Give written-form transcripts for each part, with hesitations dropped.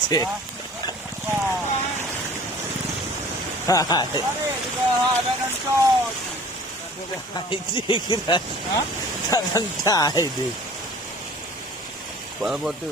Cik. Ini kira tak santai dia. Apa tu?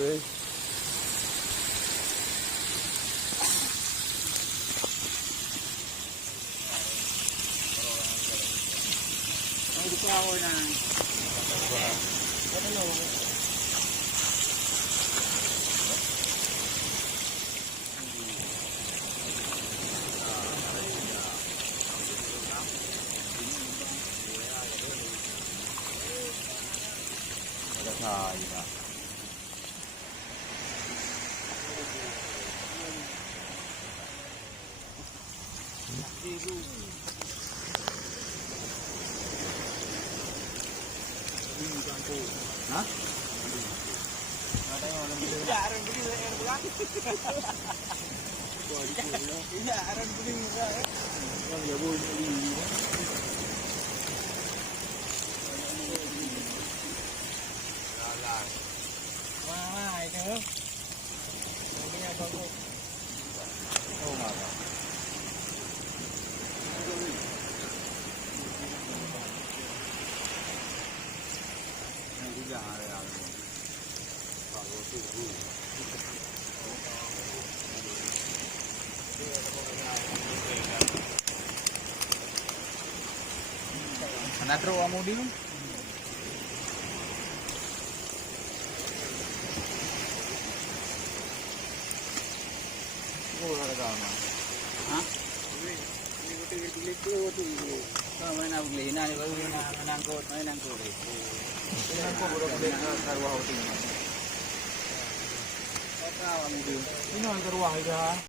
Hah? Ada yang orang beli. Ya, orang beli yang pulang. Iya, orang beli enggak. Yang ya beli. Salah. Wah, itu. Ini apa kok? Oh, mana? Natro amo din. Oh, ada kawan. Hah? Ini betul tu. Kau mana beli? Nani baru nangkut, mana nangkut. Nangkut boleh taruh hotel. Kau tahu amo din. Ini ang taruh itu.